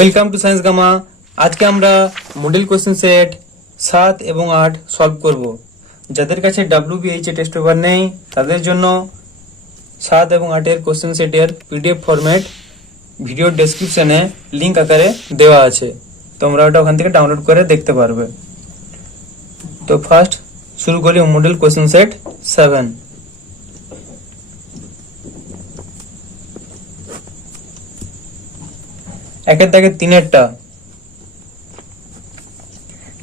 Welcome to science gamma. আজকে আমরা model question set 7 এবং 8 সলভ করব। যাদের কাছে WBH এর টেস্ট পেপার নেই তাদের জন্য 7 এবং 8 এর কোশ্চেন সেটের পিডিএফ ফরম্যাট ভিডিও ডেসক্রিপশনে লিংক আকারে দেওয়া আছে, তোমরা ওটা ওখান থেকে ডাউনলোড করে দেখতে পারবে। তো ফার্স্ট শুরু করি মডেল কোশ্চেন সেট 7। একের দাগে 3-এরটা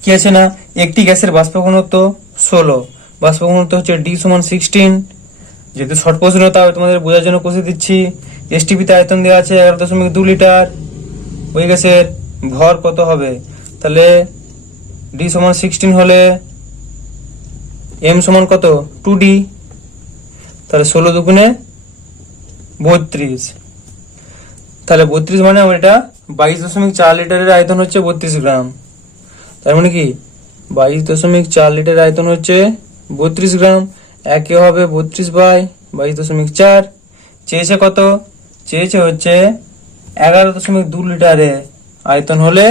কি আছে না, একটি গ্যাসের বাষ্প ঘনত্ব 16, বাষ্প ঘনত্ব হচ্ছে D = 16। যেহেতু শর্ট প্রশ্ন তাও তোমাদের বোঝার জন্য কষে দিচ্ছি। এসটিপি তে আয়তন দেওয়া আছে 11.2 লিটার। ওই গ্যাসের ভর কত হবে? তাহলে D = 16 হলে M = কত? 2D। তাহলে 16 দুগুণে 32। তাহলে 32 মানে এটা 22.4 লিটারের আয়তন হচ্ছে 32 গ্রাম। তার মানে কি 22.4 লিটার আয়তন হচ্ছে 32 গ্রাম। একে হবে 32/22.4। চেয়েছে কত? চেয়েছে হচ্ছে 11.2 লিটারে আয়তন হলে,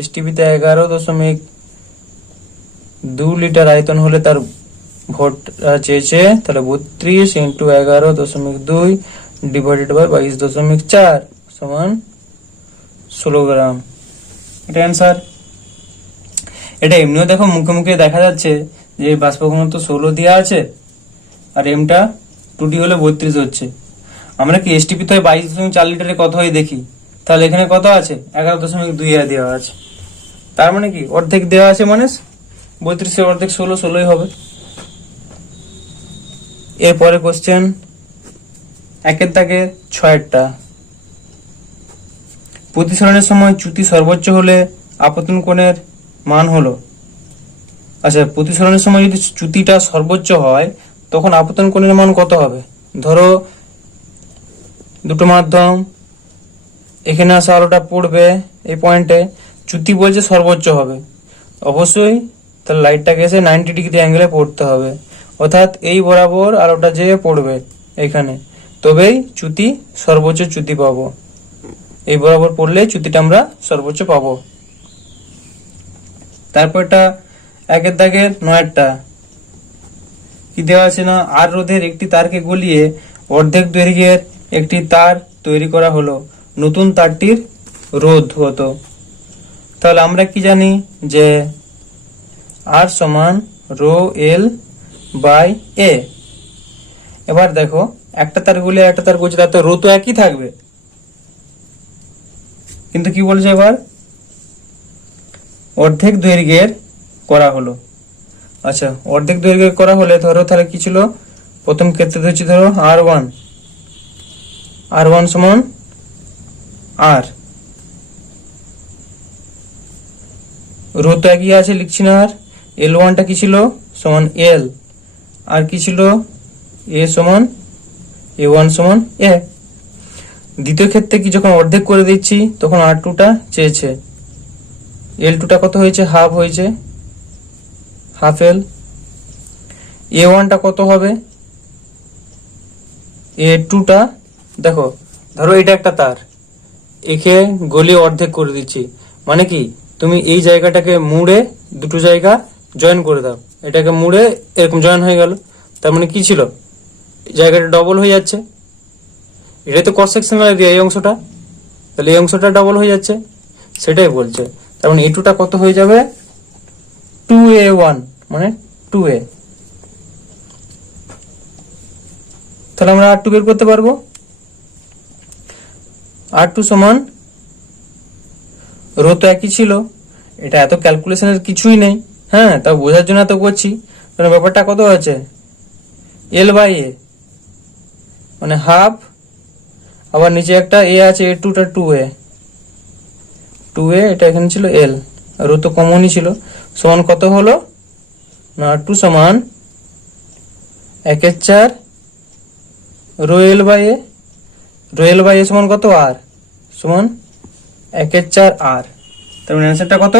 এসটিপি তে 11.2 লিটার আয়তন হলে তার ভোট চেয়েছে। তাহলে 32 × 11.2 ডিভাইডেড বাই 22.4 সমান 16 গ্রাম। এটা অ্যান্সার। এটা এমনিও দেখো মুখে মুখে দেখা যাচ্ছে যে বাষ্প ঘনত্ব 16 দেওয়া আছে আর এমটা 2D হলে 32 হচ্ছে। আমরা কি এসটিপি তো 22.4 লিটারে কত হয় দেখি, তাহলে এখানে কত আছে? 11.2 দেওয়া আছে। তার মানে কি অর্ধেক দেওয়া আছে, মানে 32 এর অর্ধেক 16, 16ই হবে। এরপরে কোশ্চেন একের দাগে 6-এরটা। প্রতিসরণের সময় চ্যুতি সর্বোচ্চ হলে আপতন কোণের মান হলো। আচ্ছা, প্রতিসরণের সময় যদি চ্যুতিটা সর্বোচ্চ হয় তখন আপতন কোণের মান কত হবে? ধরো দুটো মাধ্যম, এখানে আসা আলোটা পড়বে এই পয়েন্টে, চ্যুতি বলছে সর্বোচ্চ হবে, অবশ্যই তাহলে লাইটটাকে এসে 90 ডিগ্রি অ্যাঙ্গেলে পড়তে হবে, অর্থাৎ এই বরাবর আলোটা যেয়ে পড়বে এখানে, তবেই চ্যুতি সর্বোচ্চ চ্যুতি পাবো। এই বরাবর পড়লে চ্যুতিটা আমরা সর্বোচ্চ পাবো। তারপরটা একের দাগের 9-এরটা কি দেওয়া আছে না, আর রোধের একটি তারকে গলিয়ে অর্ধেক দৈর্ঘ্যের একটি তার তৈরি করা হলো, নতুন তারটির রোধ কত? তাহলে আমরা কি জানি যে R = ρL/A। এবার দেখো একটা তার গলিয়ে একটা তার গলছে, তার তো রো তো একই থাকবে, কিন্তু কি বলছে এবার অর্ধেক দৈর্ঘ্যের করা হলো। আচ্ছা, অর্ধেক দৈর্ঘ্যের করা হলে ধরো তাহলে কি ছিল, প্রথম ক্ষেত্রে হচ্ছে ধরো R1 = R, রো তো একই আছে লিখছি না, আর L1টা কি ছিল সমান L, আর কি ছিল A A1 A। দ্বিতীয় ক্ষেত্রে কি যখন অর্ধেক করে দিচ্ছি তখন R2টা চেয়েছে, L2টা কত হয়েছে? হাফ হয়েছে, হাফ L। A1টা কত হবে? A2টা দেখো, ধরো এটা একটা তার, একে গলিয়ে অর্ধেক করে দিচ্ছি, মানে কি তুমি এই জায়গাটাকে মুড়ে দুটো জায়গা জয়েন করে দাও, এটাকে মুড়ে এরকম জয়েন হয়ে গেল, তার মানে কি ছিল জায়গাটা ডবল হয়ে যাচ্ছে। এটা তো ক্রস সেকশনাল এরিয়া, এই অংশটা, তাহলে এই অংশটা ডবল হয়ে যাচ্ছে, সেটাই বলছে। তার মানে A2টা কত হয়ে যাবে? 2A1 মানে 2A। তাহলে আমরা R2 বের করতে পারবো। R2 = রো তো একই ছিল, এটা এত ক্যালকুলেশনের কিছুই নেই, হ্যাঁ, তা বোঝার জন্য তো করছি। ব্যাপারটা কত আছে? L/A মানে হাফ, আবার নিচে একটা A আছে, A2টা 2A, এটা এখানে ছিল L, রো তো কমনই ছিল, সমান কত হলো না, R2 = 1/4 rho L/A। Rho L/A সমান কত? R সমান 1/4 R। তার মানে অ্যান্সারটা কত?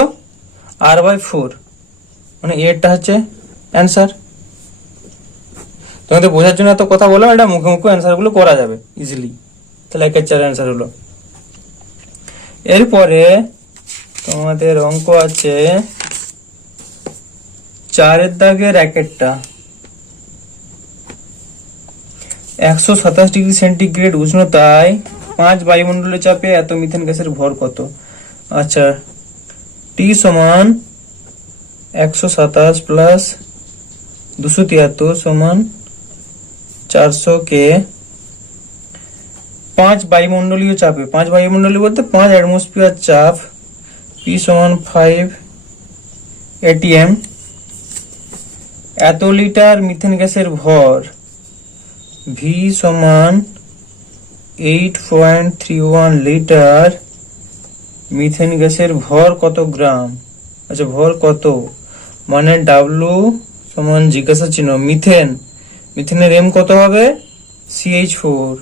R/4, মানে এরটা হচ্ছে অ্যান্সার। তোমাদের বোঝার জন্য এত কথা বলো, এটা মুখে মুখে অ্যান্সার গুলো করা যাবে ইজিলি। তাহলে 1/4 অ্যান্সার হলো। এরপরে তোমাদের অঙ্ক আছে 4 দাগের একটা 127 ডিগ্রি সেন্টিগ্রেড উষ্ণতায় 5 বায়ুমণ্ডলের চাপে এত মিথেন গ্যাসের ভর কত? আচ্ছা, টি সমান 127 প্লাস 273 সমান 400 কে 5 বায়ুমণ্ডলীয় চাপে, 5 বায়ুমণ্ডলীয় বলতে 5 অ্যাটমসফিয়ার চাপ, পি সমান 5 atm, এত লিটার মিথেন গ্যাসের ভর, ভি সমান 8.31 লিটার মিথেন গ্যাসের ভর কত গ্রাম? আচ্ছা, ভর কত মানে ডাব্লু সমান জিজ্ঞাসা চিহ্ন মিথেনের এম কত হবে? CH4,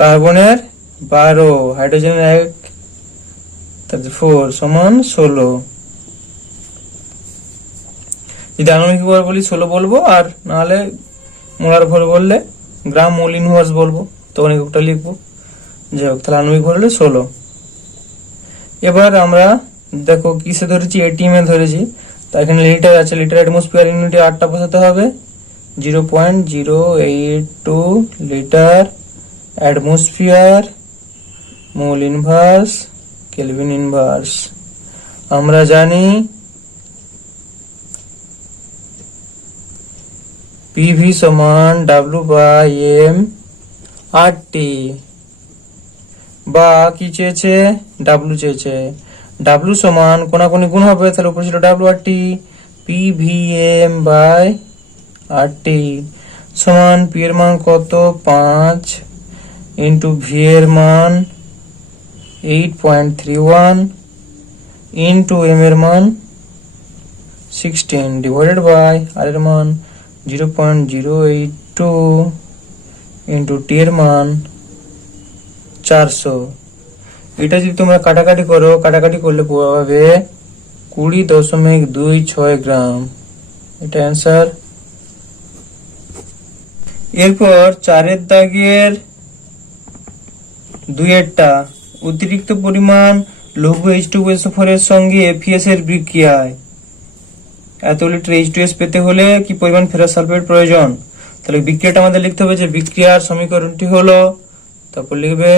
কার্বনের 12, হাইড্রোজেনের 1, 4 সমান 16। যদি আণবিক ভর বলি 16 বলবো, আর নাহলে মোলার ভর বললে গ্রাম মোল ইনভার্স বলবো, তখন এককটা লিখবো। যাই হোক, তাহলে আণবিক ভর হলে 16। এবার আমরা দেখো কিসে ধরেছি, এটিএম এ ধরেছি, তাই এখানে লিটার আছে, লিটার অ্যাটমসফিয়ার ইউনিটে 8টা বসাতে হবে, 0.082 litre atmosphere mole inverse kelvin inverse. আমরা জানি পিভি সমান W by M R T, বা কি চেয়েছে? ডাব্লু চেয়েছে। ডাব্লু সমান কোনাকুনি গুণ হবে, তাহলে উপরে ছিল ডাব্লু আর টি, পিভিএম বাই আর টি সমান পি এর মান কত? 5 ইন্টু ভি এর মান 8.31 ইন্টু এম এর মান 16 ডিভাইডেড বাই আর এর মান 0.082 ইন্টু টি এর মান 400। এটা যদি তোমরা কাটাকাটি করো, কাটাকাটি করলে পাবে 20.26 গ্রাম। এটা অ্যান্সার। এরপর 4 দাগের 2 অতিরিক্ত পরিমাণ লৌহ H2SO4 এর সঙ্গে FeS এর বিক্রিয়ায় এত লিটার H2S পেতে হলে কি পরিমাণ ফেরাস সালফেট প্রয়োজন? তাহলে বিক্রিয়াটা আমাদের লিখতে হবে যে বিক্রিয়ার সমীকরণটি হলো, তারপর লিখবে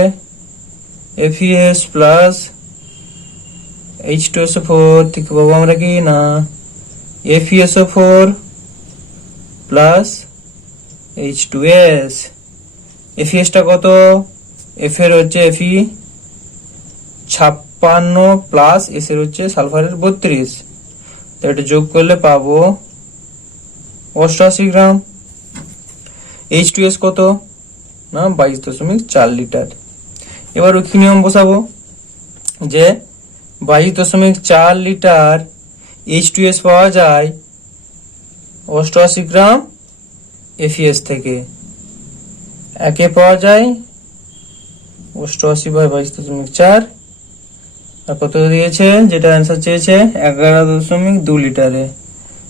FeS প্লাস H2SO4 থেকে পাবো আমরা কি না FeSO4 প্লাস H2S। FeS টা কত? F এর হচ্ছে Fe 56 প্লাস S এর হচ্ছে সালফারের 32, তো এটা যোগ করলে পাবো 88 গ্রাম। H2S কত না 22.4 লিটার। এবার কি নিয়ম বসাবো যে 22.4 লিটার H2S পাওয়া যায় 88 গ্রাম FeS থেকে, একে পাওয়া যায় 88 বাই 22.4, আর কত দিয়েছে যেটা অ্যান্সার চেয়েছে 11.2 লিটারে,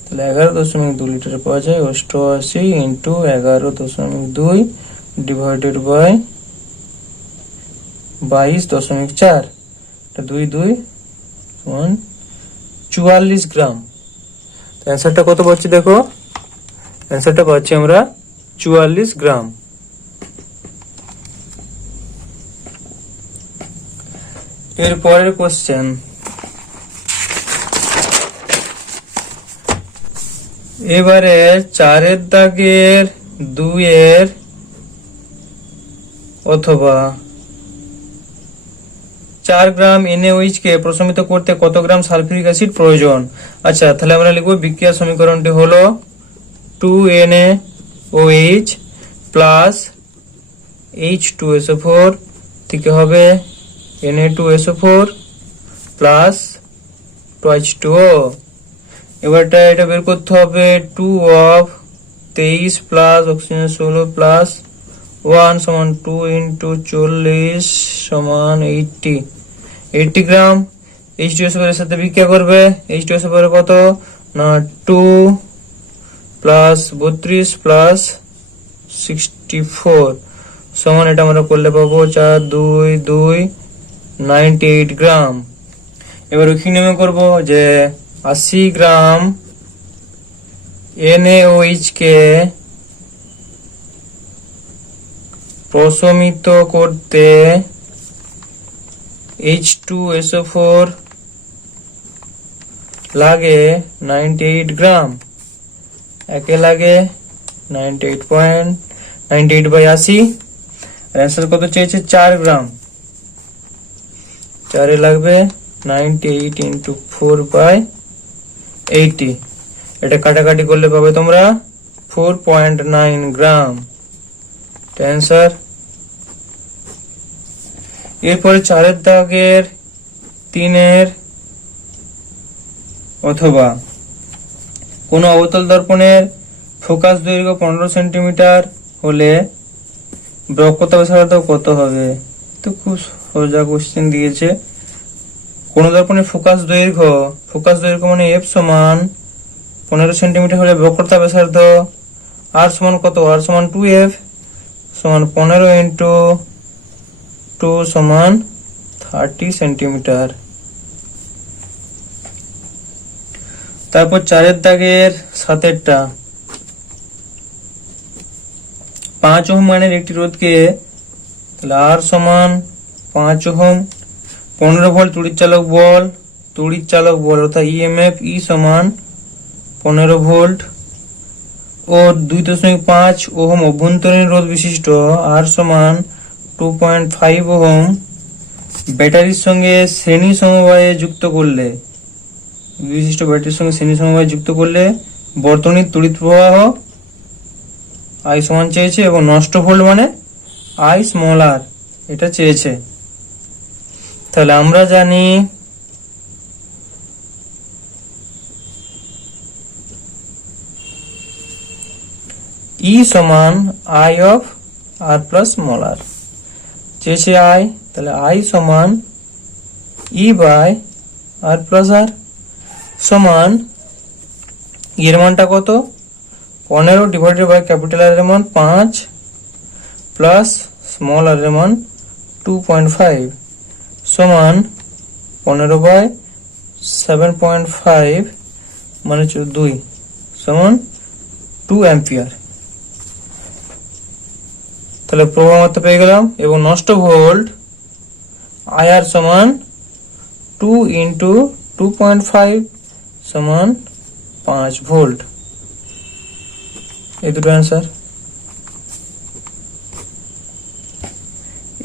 তাহলে 11.2 লিটারে পাওয়া যায় 88 ইন্টু 11.2 ডিভাইডেড বাই 22.4, 22 সমান 44 গ্রাম। অ্যান্সারটা কত পাচ্ছি দেখো, অ্যান্সারটা পাচ্ছি আমরা 44 গ্রাম। এর পরের কোশ্চেন, এবারে 4 দাগের 2 অথবা 4 গ্রাম NaOH কে প্রশমিত করতে কত গ্রাম সালফিউরিক অ্যাসিড প্রয়োজন? আচ্ছা, তাহলে আমরা লিখব বিক্রিয়া সমীকরণটি হলো 2NaOH প্লাস H2SO4 থেকে হবে Na2SO4 প্লাস 2H2O। এবারটা এটা বের করতে হবে 2 অফ 23 প্লাস অক্সিজেন 16 প্লাস 1 সমান 2 ইন্টু 40 সমান 80 গ্রাম। H2SO4 এর সাথে বিক্রিয়া করবে, H2SO4 কত না 2 প্লাস 32 প্লাস 64 সমান, এটা আমরা করলে পাবো 4 2 2 98 গ্রাম। এবার উইকিং নেমে করবো যে 80 গ্রাম NaOH কে প্রশমিত করতে H2SO4 লাগে 98 গ্রাম। একে লাগে 98.98/80। অ্যান্সার কত চেয়েছে? 4 গ্রাম। 4 লাগবে 98 × 4/80। এটা কাটাকাটি করলে পাবে তোমরা 4.9 গ্রাম। অ্যান্সার। এরপরে 4 দাগের 3 অথবা কোন অবতল দর্পণের ফোকাস দৈর্ঘ্য 15 সেন্টিমিটার হলে বক্রতা ব্যাসার্ধ কত হবে? তো খুব সোজা কোশ্চেন দিয়েছে। কোন দর্পণের ফোকাস দৈর্ঘ্য মানে f সমান 15 সেন্টিমিটার হলে বক্রতা ব্যাসার্ধ r সমান কত? r সমান 2f সমান 15 × 2 সমান 30 সেন্টিমিটার। তারপর 4 দাগের 7টা 5 ওহম মানের একটি রোধকে তাহলে R সমান 5 ওহম, 15 ভোল্ট তড়িৎ চালক বল অর্থাৎ EMF E সমান 15 ভোল্ট ও 2.5 ওহম অভ্যন্তরীণ রোধ বিশিষ্ট R সমান 2.5 ওহম ব্যাটারির সঙ্গে শ্রেণী সমবায়ে যুক্ত করলে বর্তনীর তড়িৎ প্রবাহ I সমান চেয়েছে এবং নষ্ট ভোল্ট মানে I স্মল r এটা চেয়েছে। তাহলে আমরা জানি E সমান I of r plus small r চেয়েছে I, তাহলে I সমান E/r প্লাস r সমান এর মানটা কত? 15 ডিভাইডেড বাই ক্যাপিটাল R এর মান 5 প্লাস স্মল r এর মান 2.5 সমান 15/7.5 মানে 2 সমান 2 অ্যাম্পিয়ার। তাহলে প্রবাহ মাত্রা পেয়ে গেলাম এবং নষ্ট ভোল্ট IR সমান 2 × 2.5 সমান 5 ভোল্ট। এই দুটো অ্যান্সার।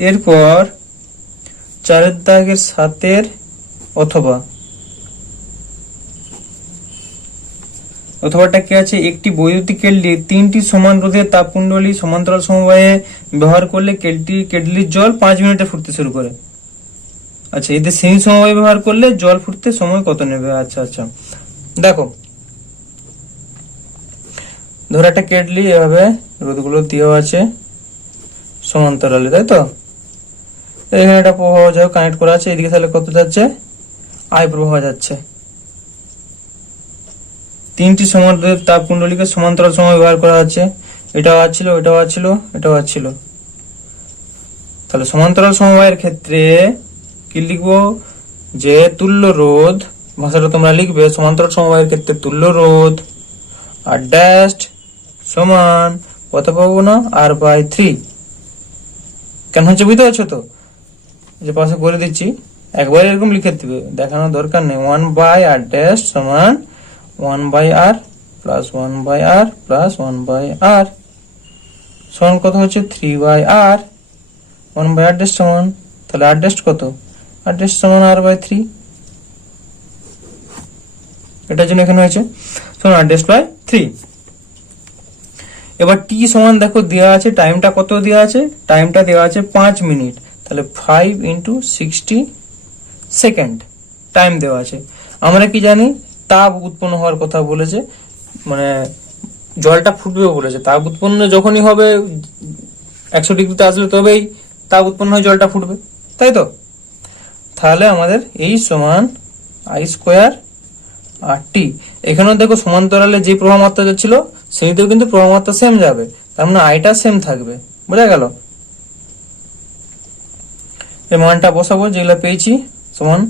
এরপর 4 দাগের 7 অথবাটা কি আছে? একটি বৈদ্যুতিক কেটলি 3টি সমান রোধের তাপকুণ্ডলী সমান্তরাল সমবায়ে ব্যবহার করলে কেটলির জল 5 মিনিটে ফুটতে শুরু করে। আচ্ছা, এতে শ্রেণী সমবায় ব্যবহার করলে জল ফুটতে সময় কত নেবে? আচ্ছা দেখো, ধরো একটা কেটলি এভাবে রোধগুলো দেওয়া আছে সমান্তরালে, তাই তো? এখানে একটা প্রবাহ যাও কানেক্ট করা আছে, এদিকে তাহলে কত যাচ্ছে? I প্রবাহ যাচ্ছে। 3টি সমান রোধের তাপকুণ্ডলীকে সমান্তরাল সমবায় ব্যবহার করা হচ্ছে। এটাও আছিল। তাহলে সমান্তরাল সমবায়ের ক্ষেত্রে কি লিখবো? যে তুল্য রোধ, ভাষাটা তোমরা লিখবে সমান্তরাল সমবায়ের ক্ষেত্রে তুল্য রোধ আর ড্যাশ সমান কত পাবো না? R/3। কেন হচ্ছে বুঝতে পারছো তো? যে পাশে করে দিচ্ছি, একবার এরকম লিখে দিবে, দেখানোর দরকার নেই। 1/r ড্যাশ সমান 1/r plus 1/r plus 1/r সমান কত হচ্ছে? 3/r। 1/r ড্যাশ সমান, তাহলে r ড্যাশ কত? r ড্যাশ সমান R/3। এটার জন্য এখানে হয়েছে সমান r/3। এবার t সমান দেখো দেওয়া আছে, টাইমটা কত দেওয়া আছে? টাইমটা দেওয়া আছে 5 মিনিট, তাহলে 5 × 60 সেকেন্ড টাইম দেওয়া আছে। আমরা কি জানি? তাপ উৎপন্ন হওয়ার কথা বলেছে, মানে জলটা ফুটবে বলেছে। তাপ উৎপন্ন যখনই হবে 100 ডিগ্রিতে আসলে তবেই তাপ উৎপন্ন হয়ে জলটা ফুটবে, তাই তো? তাহলে আমাদের এই সমান I² RT। এখানেও দেখো সমান্তরালে যে প্রবাহ মাত্রা যাচ্ছিল সেইটাও কিন্তু প্রবাহ মাত্রা সেম যাবে, তার মানে আইটা সেম থাকবে। বোঝা গেল? এই মানটা বসাবো যেগুলো পেয়েছি, সমান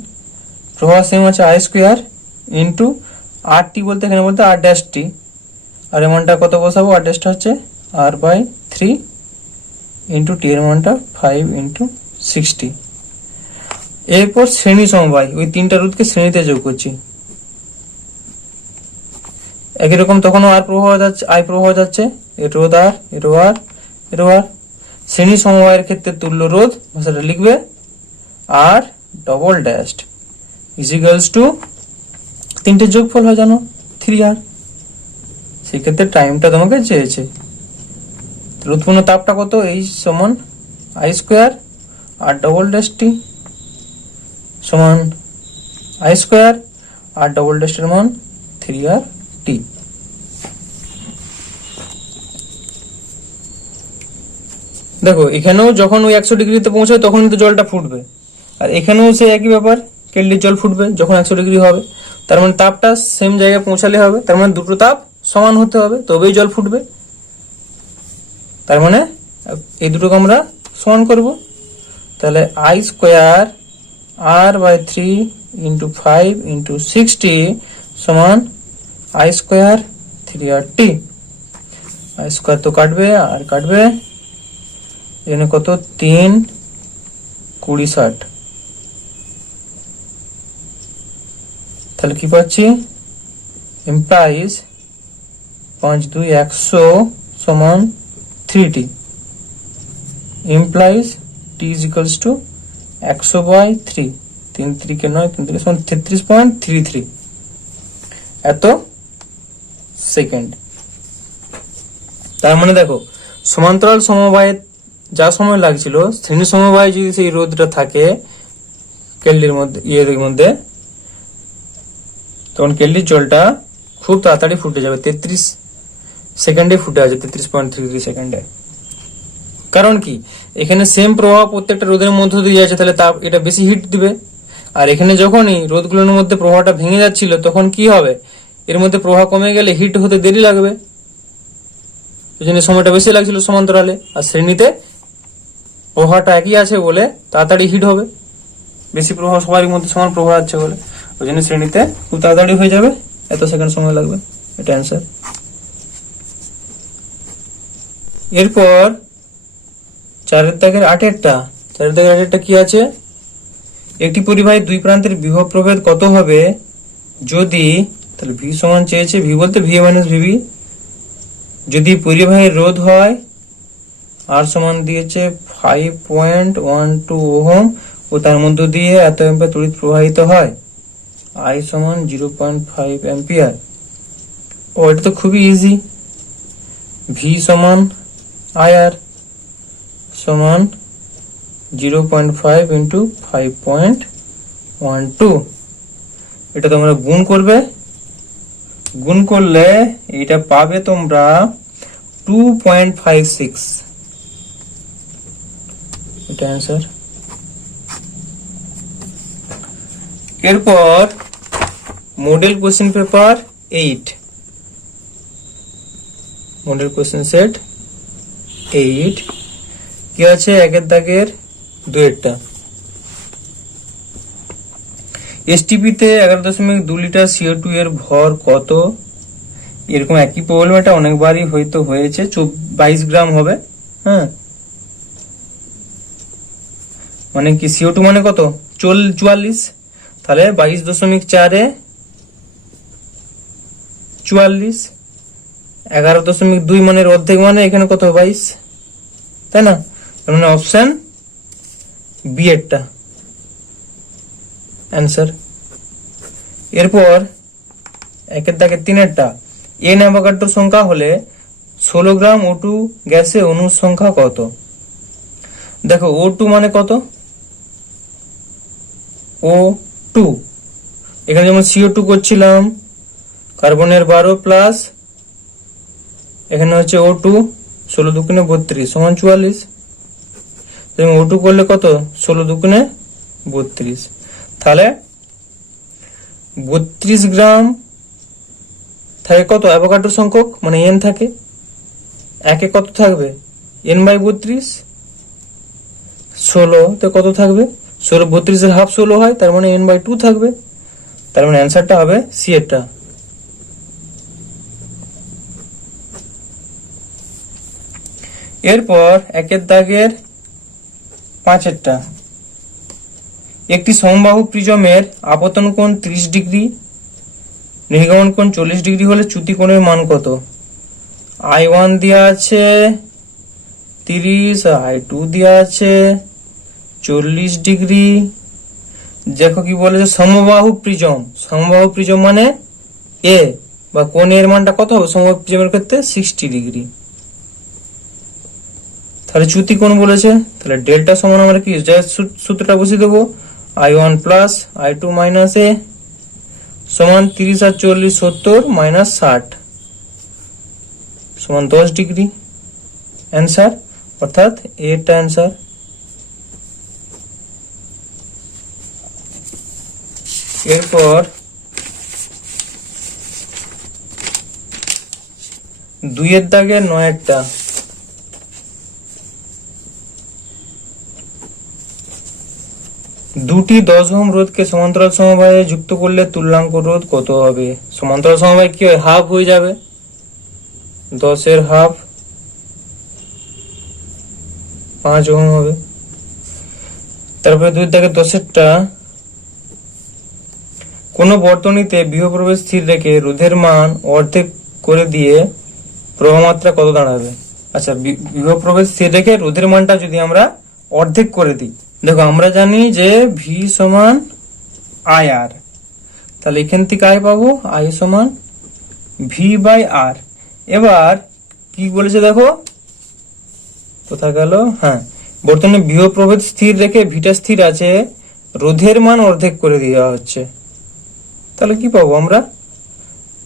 প্রবাহ সেম আছে আই স্কোয়ার ইন্টু আর টি বলতে এখানে বলতে আর ড্যাশ টি, আর এর মানটা কত বসাবো, আর ড্যাশটা হচ্ছে আর বাই 3 ইন্টু টি এর মানটা 5 ইন্টু 60। এরপর শ্রেণী সমবায়, ওই তিনটা রোধকে শ্রেণীতে যোগ করছি। একই রকম তখনও আর প্রবাহ যাচ্ছে, আই প্রবাহ যাচ্ছে, এর রোধ আর, এরও আর, এরও আর। শ্রেণী সমবায়ের ক্ষেত্রে তুল্য রোধ ভাষাটা লিখবে আর ডবল ড্যাশড ইজিক্যালস টু তিনটে যোগফল হয় জানো 3R। সেক্ষেত্রে টাইমটা তোমাকে চেয়েছে। উৎপন্ন তাপটা কত, এই সমান আই স্কোয়ার আর ডবল ড্যাশ টি সমান আই স্কোয়ার আর ডবল ড্যাশের মান 3R টি। দেখো এখানেও যখন ওই 100 ডিগ্রিতে পৌঁছায় তখন কিন্তু জলটা ফুটবে, আর এখানেও সেই একই ব্যাপার, কেটলির জল ফুটবে যখন 100 ডিগ্রি হবে। তার মানে তাপটা সেম জায়গায় পৌঁছালে হবে, তার মানে দুটো তাপ সমান হতে হবে তবেই জল ফুটবে। তার মানে এই দুটোকে আমরা সমান করব। তাহলে I square R by 3 into 5 into 60 সমান I square 3R T. I square তো কাটবে আর কাটবে, এখানে কত 3 20 60, তাহলে কি পাচ্ছি, ইমপ্লাইজ 5 2 100 সমান 3t, implies t is equals to 100 by 3, 3 3 কে 9, 3 3 সমান 33.33 এত সেকেন্ড। তার মানে দেখো সমান্তরাল সমবায়ে যা সময় লাগছিল, শ্রেণী সমবায়ে যদি সেই রোধটা থাকে কেটলির মধ্যে এর মধ্যে, তখন কেটলির জলটা খুব তাড়াতাড়ি ফুটে যাবে, 33 সেকেন্ডে ফুটে আছে, 33.33 সেকেন্ডে। কারণ কি, এখানে সেম প্রভাব প্রত্যেকটা রোদের মধ্য দিয়ে আছে, তাহলে তাপ এটা বেশি হিট দিবে। আর এখানে যখনই রোদগুলোর মধ্যে প্রভাবটা ভেঙে যাচ্ছিল তখন কি হবে, এর মধ্যে প্রভাব কমে গেলে হিট হতে দেরি লাগবে, এই জন্য সময়টা বেশি লাগছিল সমান্তরালে। আর শ্রেণীতে প্রভাবটা একই আছে বলে তাড়াতাড়ি হিট হবে, বেশি প্রভাব সবার মধ্যে সমান প্রভাব আছে বলে, ওই জন্য শ্রেণীতে খুব তাড়াতাড়ি হয়ে যাবে, এত সেকেন্ড সময় লাগবে। এটা অ্যান্সার। এরপর 4 দাগের 8 কি আছে, একটি পরিবাহীর দুই প্রান্তের বিভব প্রভেদ কত হবে যদি, তাহলে ভি সমান চেয়েছে, ভি বলতে ভি মাইনাস ভিবি, যদি পরিবাহীর রোধ হয় আর সমান দিয়েছে 5.12 ওহম ও তার মধ্য দিয়ে এত অ্যাম্পিয়ার তড়িৎ প্রবাহিত হয়, আই সমান 0.5 অ্যাম্পিয়ার। ও এটা তো খুবই ইজি, ভি সমান আইআর সমান 0.5 ইন্টু 5.12, এটা তোমরা গুণ করবে, গুণ করলে এটা পাবে তোমরা 2.56, এটা অ্যান্সার। এরপর model question paper 8, model question set 8 কি আছে, 1 দাগের 2 এসটিপিতে 11.2 লিটার CO2 এর ভর কত। এরকম একই প্রবলেম এটা অনেকবারই হয়তো হয়েছে, 22 গ্রাম হবে। হ্যাঁ, মানে কি CO2 মানে কত 44, তাহলে 22.4 44, 11.2 মানের অর্ধেক মানে এখানে কত 22, তাই না? তার মানে অপশন বি এরটা অ্যান্সার। এরপর 1 দাগের 3 এন অ্যাভোগাড্রো সংখ্যা হলে 16 গ্রাম O2 গ্যাসে অণুর সংখ্যা কত। দেখো O2 মানে কত, O2, এখানে যেমন CO2 করছিলাম কার্বনের 12 প্লাস এখানে হচ্ছে O2, 16 দুগুণে 32 সমান 44, O2 করলে কত 16 দুগুণে 32, তাহলে 32 গ্রাম থাকে কত অ্যাভোগাড্রো সংখ্যক, মানে এন থাকে, একে কত থাকবে n/32 16 তো কত থাকবে? 16 32 এর হাফ 16 হয়, তার মানে n/2 থাকবে। তার মানে অ্যান্সারটা হবে সি এরটা। এরপর একের দাগের 5এরটা, একটি সমবাহু প্রিজমের আপতন কোণ 30 ডিগ্রি, নির্গমন কোণ 40 ডিগ্রি হলে চ্যুতি কোণের মান কত? I1 দেওয়া আছে 30, I2 দেওয়া আছে 40 ডিগ্রি। দেখো কি বলেছে, সমবাহু প্রিজম। সমবাহু প্রিজম মানে এ বা কোণের মানটা কত হবে সমবাহু প্রিজমের ক্ষেত্রে? 60 ডিগ্রি। তাহলে চ্যুতি কোণ বলেছে, তাহলে ডেল্টা সমান আমরা কি সূত্রটা বসিয়ে দেবো, I1 প্লাস I2 মাইনাস এ সমান 30 আর 40 70 মাইনাস 60 সমান 10 ডিগ্রি। অ্যান্সার, অর্থাৎ এরটা অ্যান্সার। এরপর 2 দাগের 9-টা, দুটি 10 ওহম রোধকে সমান্তরাল সমবায়ে যুক্ত করলে তুল্যাঙ্ক রোধ কত হবে? সমান্তরাল সমবায় কি হয়? হাফ হয়ে যাবে, 10 এর হাফ 5 ওহম হবে। তারপরে 2 দাগের 10-টা, কোন বর্তনীতে বিভব স্থির রেখে রোধের মান অর্ধেক করে দিয়ে প্রবাহমাত্রা কত দাঁড়াবে? আচ্ছা, বিভব প্রভেদ স্থির রেখে রোধের মানটা যদি আমরা অর্ধেক করে দিই, দেখো আমরা জানি যে ভি সমান আই আর, তাহলে এখান থেকে আই পাবো, আই সমান ভি বাই আর। এবার কি বলেছে দেখো, কোথায় গেল, হ্যাঁ, বর্তমানে বিভব প্রভেদ স্থির রেখে ভিটা স্থির আছে, রোধের মান অর্ধেক করে দেওয়া হচ্ছে, তাহলে কি পাবো আমরা?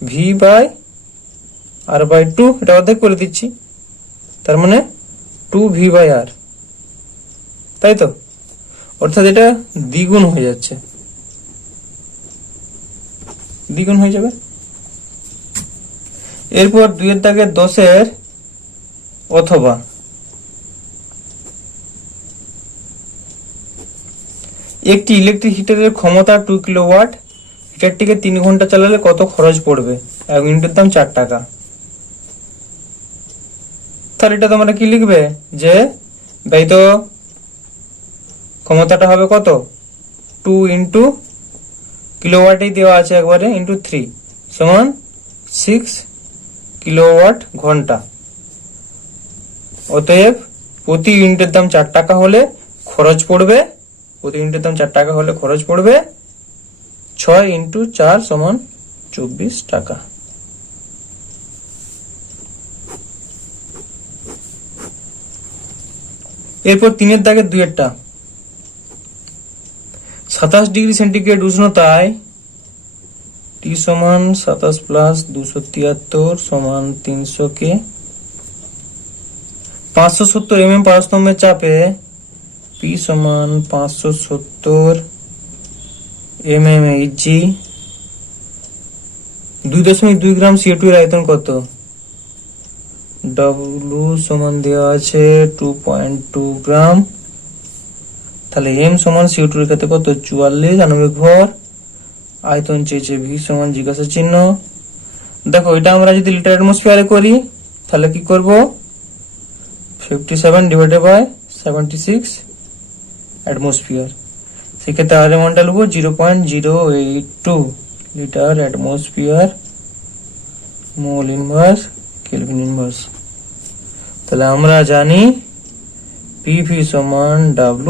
ভি বাই আর বাই 2, এটা অর্ধেক করে দিচ্ছি, তার মানে 2v বাই আর, তাই তো? অর্থাৎ এটা দ্বিগুণ হয়ে যাচ্ছে, দ্বিগুণ হয়ে যাবে। এরপর 2 দাগের 10-এর অথবা, একটি ইলেকট্রিক হিটারের ক্ষমতা 2 কিলোওয়াট, হিটারটিকে 3 ঘন্টা চালালে কত খরচ পড়বে? 1 ইউনিটের দাম 4 টাকা। তাহলে এটা তোমরা কি লিখবে, যে ব্যয়িত ক্ষমতাটা হবে কত? 2 ইন্টু কিলোওয়াটেই দেওয়া আছে একবারে, ইন্টু 3 সমান 6 কিলোওয়াট ঘন্টা। অতএব প্রতি ইউনিটের দাম 4 টাকা হলে খরচ পড়বে, প্রতি ইউনিটের দাম 4 টাকা হলে খরচ পড়বে 6 ইন্টু 4 সমান 24 টাকা। এরপর 3 দাগের 2-টা, 27 ডিগ্রি সেন্টিগ্রেড উষ্ণতায় টি সমান 27 প্লাস 273 সমান 300 কে 570 mm পারস্তম্ভের চাপে পি সমান 570 mm Hg, 2.2 গ্রাম CO2 এর আয়তন কত? W সমান দেওয়া আছে 2.2 গ্রাম, তাহলে M সমান CO2 এর ক্ষেত্রে কত? 44 আণবিক ভর, আয়তন চেয়েছে V সমান জিজ্ঞাসা চিহ্ন। দেখো এটা আমরা যদি লিটার অ্যাটমসফিয়ারে করি তাহলে কি করব? 57 ডিভাইডেড বাই 76 অ্যাটমসফিয়ার, সেক্ষেত্রে আর এর মানটা লিখব 0.082 litre atmosphere mole inverse kelvin inverse. তাহলে আমরা জানি PV সমান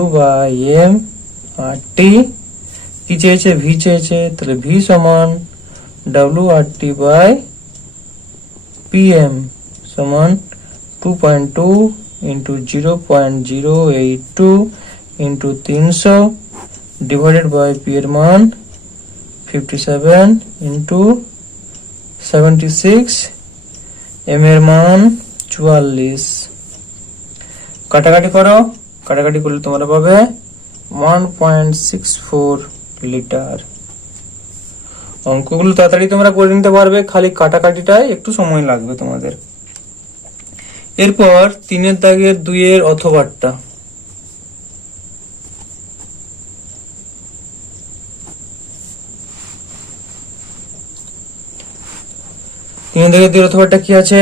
W by M R T, কি চেয়েছে? V চেয়েছে, তাহলে V সমান W R T by PM সমান 2.2 into 0.082 into 300 divided by P এর মান 57 ইন্টু 76, M এর মান 44। কাটাকাটি করো, কাটাকাটি করলে তোমরা পাবে 1.64 লিটার। অঙ্কগুলো তাড়াতাড়ি তোমরা করে নিতে পারবে, খালি কাটাকাটিটাই একটু সময় লাগবে তোমাদের। এরপর 3 দাগের 2 অথবাটা, এখান থেকে দূরত্বটা কি আছে,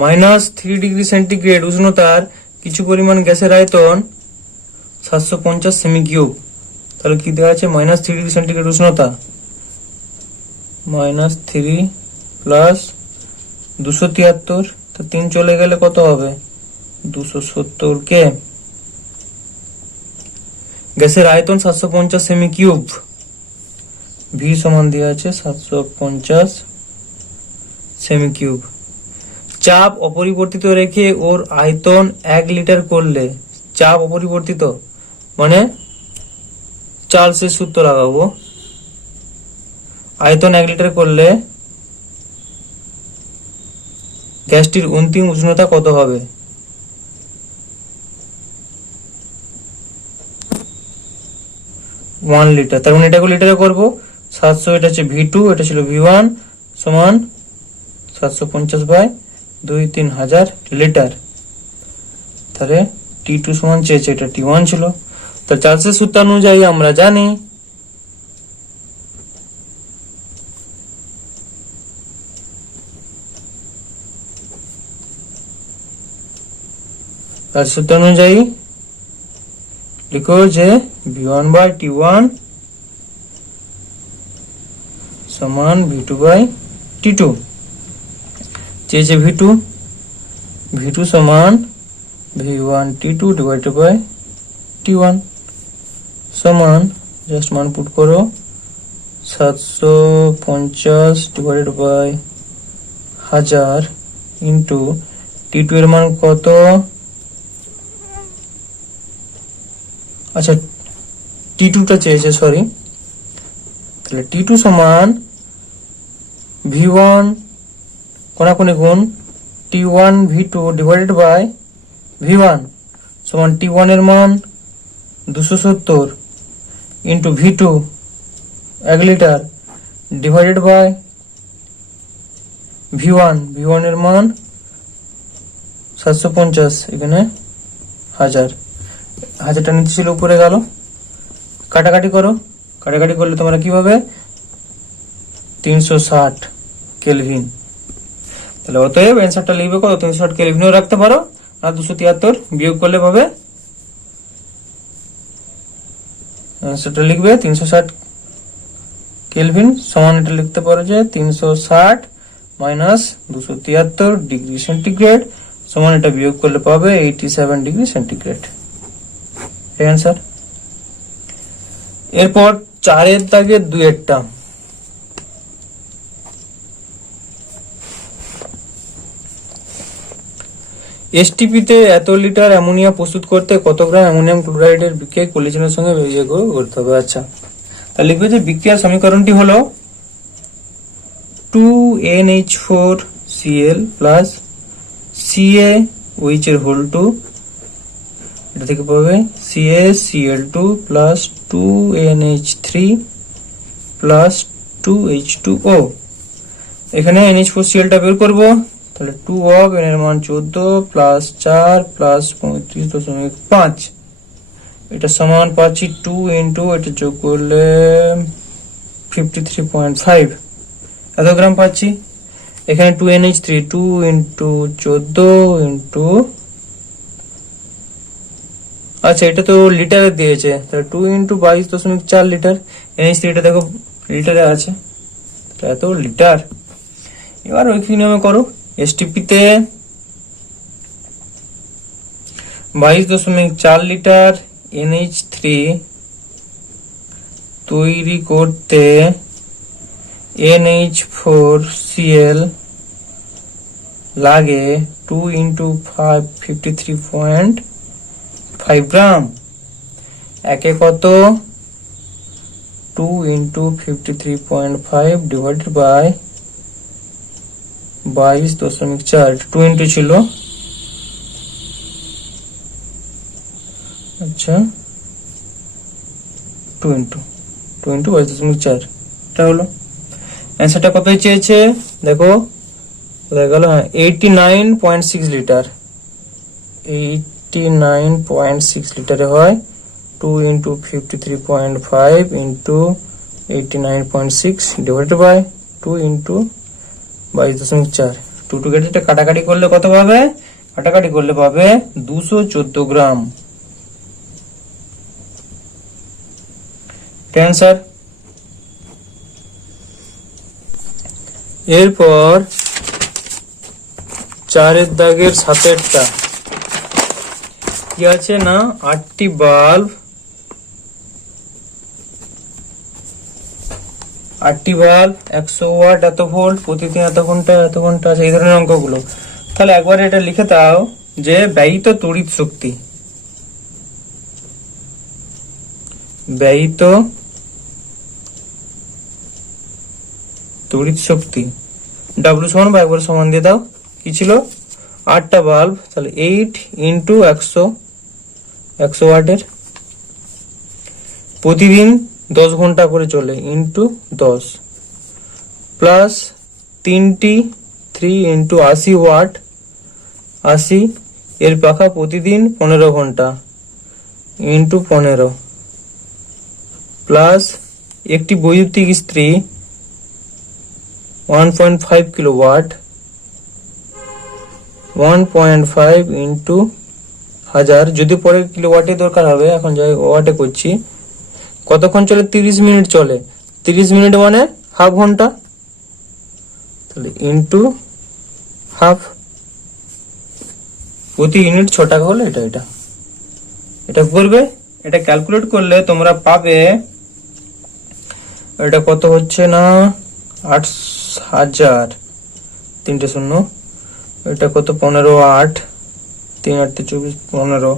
-3°C উষ্ণতার কিছু পরিমাণ গ্যাসের আয়তন 750 সেমি কিউব। তাহলে কি দেওয়া আছে, -3°C উষ্ণতা, -3 প্লাস 273, তো 3 চলে গেলে কত হবে, 270 কে। গ্যাসের আয়তন 750 সেমি কিউব, ভি সমান দেওয়া আছে 750 সেমি কিউব। চাপ অপরিবর্তিত রেখে ওর আয়তন 1 লিটার করলে, চাপ অপরিবর্তিত মানে চার্লসের সূত্র লাগাবো, আয়তন 1 লিটার করলে গ্যাসটির অন্তিম উষ্ণতা কত হবে। ওয়ান লিটার, তার মানে এটাকে লিটারে করবো, 700 এটা হচ্ছে V2, এটা ছিল V1 সমান 750/2-3000 লিটার। তাহলে T2 সমান চেয়েছে, এটা T1 ছিল। তো চার্লসের সূত্র অনুযায়ী আমরা জানি সূত্র অনুযায়ী লিখো যে V1/T1 সমান V2/T2। চেয়েছে V2 সমান V1T2 ডিভাইডেড বাই T1 সমান, জাস্ট মান পুট করো, 750 ডিভাইডেড বাই 1000 ইন্টু T2 এর মান কত, আচ্ছা T2 টা চেয়েছে, সরি। তাহলে T2 সমান V1 কোনাকুনি গুণ T1 V2 divided by V1 সমান T1 এর মান 270 into V2 1 litre divided by V1 এর মান 750, এখানে 1000টা নিচে ছিল, উপরে গেল, কাটাকাটি করো, কাটাকাটি করলে তোমরা কি পাবে, 360 কেলভিন। তাহলে অতএব অ্যান্সারটা লিখবে কত, 360 কেলভিনও রাখতে পারো, আর 273 বিয়োগ করলে পাবে, অ্যান্সারটা লিখবে 360 কেলভিন সমান, এটা লিখতে পারো যে 360 মাইনাস 273 ডিগ্রি সেন্টিগ্রেড সমান, এটা বিয়োগ করলে পাবে 87 ডিগ্রি সেন্টিগ্রেড, অ্যান্সার। এরপর 4 দাগের 2 এসটিপিতে এত লিটার অ্যামোনিয়া প্রস্তুত করতে কত গ্রাম অ্যামোনিয়াম ক্লোরাইডের বিক্রিয়া কোলিজনের সঙ্গে বিক্রিয়া করতে হবে। আচ্ছা, তাহলে লিখবে যে বিক্রিয়ার সমীকরণটি হলো 2NH4Cl প্লাস CaOH এর হোল 2, এটা থেকে পাবে CaCl2 plus 2NH3 plus 2H2O। এখানে NH4Cl টা বের করবো, তাহলে 2 অফ n এর মান 14 প্লাস 4 প্লাস 35.5, এটা সমান পাচ্ছি 2 ইন্টু এটা যোগ করলে 53.5, এত গ্রাম পাচ্ছি। এখানে 2NH3 2 ইন্টু 14 ইন্টু, আচ্ছা এটা তো লিটারে দিয়েছে, তাহলে 2 ইন্টু 22.4 লিটার, NH3 টা দেখো লিটারে আছে, এত লিটার। এবার ওই নিয়মে করো, এসটিপিতে 22.4 লিটার NH3 তৈরি করতে NH4Cl লাগে 2 ইন্টু 53.5 গ্রাম, একে কত 2 ইন্টু 53.5 ডিভাইডেড বাই 22.4, 2 ইন্টু ছিল, আচ্ছা 2 ইন্টু 22.4, এটা হলো অ্যান্সারটা। কত চেয়েছে দেখো, কোথায় গেল, হ্যাঁ 89.6 লিটার, 89.6 লিটারে হয় 2 into 53.5 into 89.6 divided by 2 into 22.4, 2 কেটে এটা কাটাকাটি করলে কত পাবে? কাটাকাটি করলে পাবে 214 গ্রাম। অ্যান্সার। এরপর 4 দাগের 7টা কি আছে না, 8টি বাল্ব 100 ওয়াট, এত ভোল্ট, প্রতিদিন এত ঘন্টা আছে, এই ধরনের অঙ্কগুলো। তাহলে একবার এটা লিখে দাও যে ব্যয়িত তড়িৎ শক্তি, ব্যয়িত তড়িৎ শক্তি W সমান বা একবার সমান দিয়ে দাও, কি ছিল 8টা বাল্ব, তাহলে 8 ইন্টু 100 ওয়াটের, প্রতিদিন 10 ঘন্টা করে চলে ইন্টু 10, প্লাস 3 ইন্টু 80 ওয়াট, 80 এর পাখা প্রতিদিন 15 ঘন্টা ইন্টু 15, প্লাস একটি বৈদ্যুতিক ইস্ত্রি 1.5 কিলোওয়াট, 1.5 ইন্টু 1000, যদি পরে কিলোওয়াটে দরকার হবে, এখন যাই ওয়াটে করছি। কতক্ষণ চলে? 30 মিনিট চলে, 30 মিনিট মানে হাফ ঘন্টা, তাহলে ইন্টু হাফ, প্রতি ইউনিট 6 টাকা হলো। এটা করবে, এটা ক্যালকুলেট করলে তোমরা পাবে, এটা কত হচ্ছে না 8000, 3টে শূন্য, এটা কত 15 8, 3 8 24, 15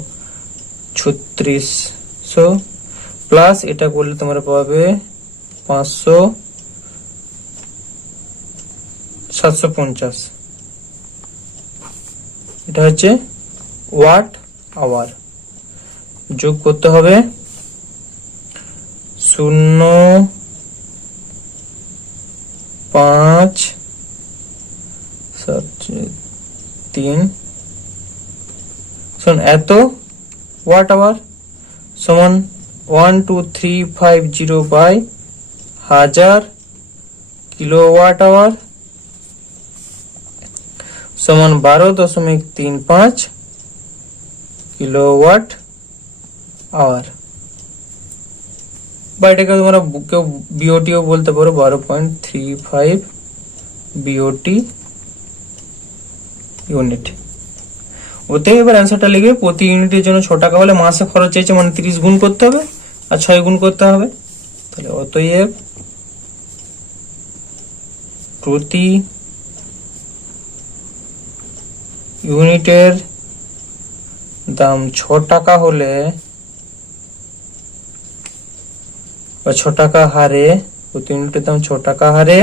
3600, প্লাস এটা করলে তোমরা পাবে 500 750, এটা হচ্ছে ওয়াট আওয়ার। যোগ করতে হবে 0 5 7 3 এত ওয়াট আওয়ার সমান 12350 বাই 1000 কিলোওয়াট আওয়ার সমান 12.35 কিলোওয়াট আওয়ার, বা এটাকে তোমরা কেউ বিওটিও বলতে পারো, 12.35 বিওটি ইউনিট। ওতে এবার অ্যান্সারটা লিখবে, প্রতি ইউনিটের জন্য 6 টাকা হলে মাসে খরচ চাইছে, মানে 30 গুণ করতে হবে আর 6 গুণ করতে হবে। তাহলে অতএব প্রতি ইউনিটের দাম 6 টাকা হলে বা 6 টাকা হারে, প্রতি ইউনিটের দাম 6 টাকা হারে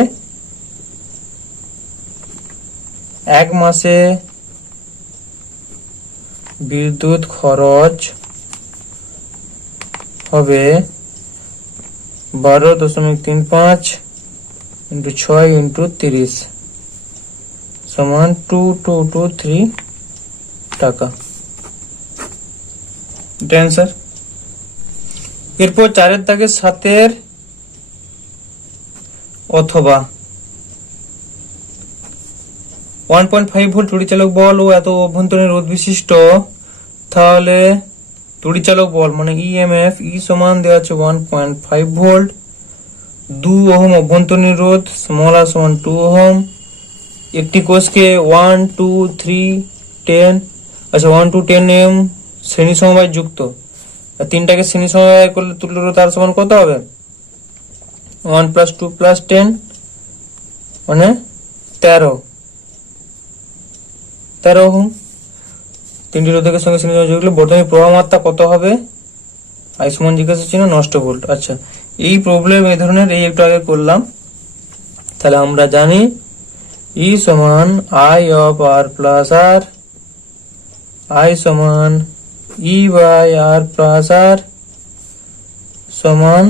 1 মাসে বিদ্যুৎ খরচ হবে 12.35 ইন্টু 6 ইন্টু 30 সমান 2223 টাকা। এটা অ্যান্সার। এরপর 4 দাগের 7 অথবা 1.5 ভোল্ট তড়িৎচালক বল ও এত অভ্যন্তরীণ রোধ বিশিষ্ট, তাহলে তড়িৎচালক বল মানে ইএমএফ ই সমান দেওয়া আছে 1.5 ভোল্ট, 2 ওহম অভ্যন্তরীণ রোধ স্মল আর সমান 2 ওহম, একটি কোষকে 1 2 3 10 আচ্ছা 1 to 10 এম শ্রেণী সমবায় যুক্ত, আর 3টাকে শ্রেণী সমবায় করলে তুল্য রোধ তার সমান কত হবে? 1 + 2 + 10 মানে 13 ওহম। 3টি রোধকের সঙ্গে শ্রেণী সমবায় যুক্ত বর্তনী প্রবাহ মাত্রা কত হবে? আই সমান জিজ্ঞাসা চিহ্ন নষ্ট ভোল্ট। আচ্ছা, এই প্রবলেম এই ধরনের, এই একটু আগে করলাম। তাহলে আমরা জানি ই সমান I of R plus R, I সমান ই বাই আর প্লাস আর সমান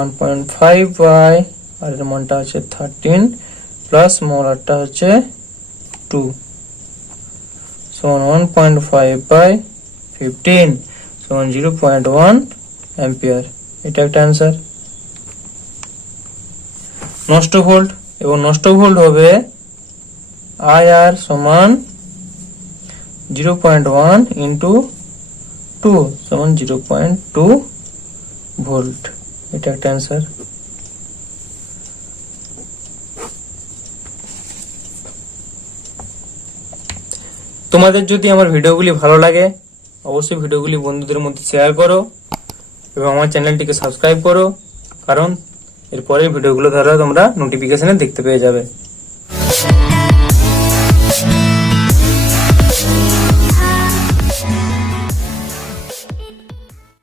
1.5 বাই আর এর মানটা হচ্ছে 13 প্লাস স্মল আরটা হচ্ছে 2 সমান 1.5 বাই 15 সমান 0.1 অ্যাম্পিয়ার। এটা একটা অ্যান্সার। নষ্ট ভোল্ট, এবং নষ্ট ভোল্ট হবে IR সমান 0.1 ইন্টু 2 সমান 0.2 ভোল্ট। এটা একটা অ্যান্সার। তোমাদের যদি আমার ভিডিওগুলি ভালো লাগে অবশ্যই ভিডিওগুলি বন্ধুদের মধ্যে শেয়ার করো এবং আমার চ্যানেলটিকে সাবস্ক্রাইব করো, কারণ এরপরের ভিডিওগুলো দ্বারা তোমরা নোটিফিকেশনে দেখতে পেয়ে যাবে।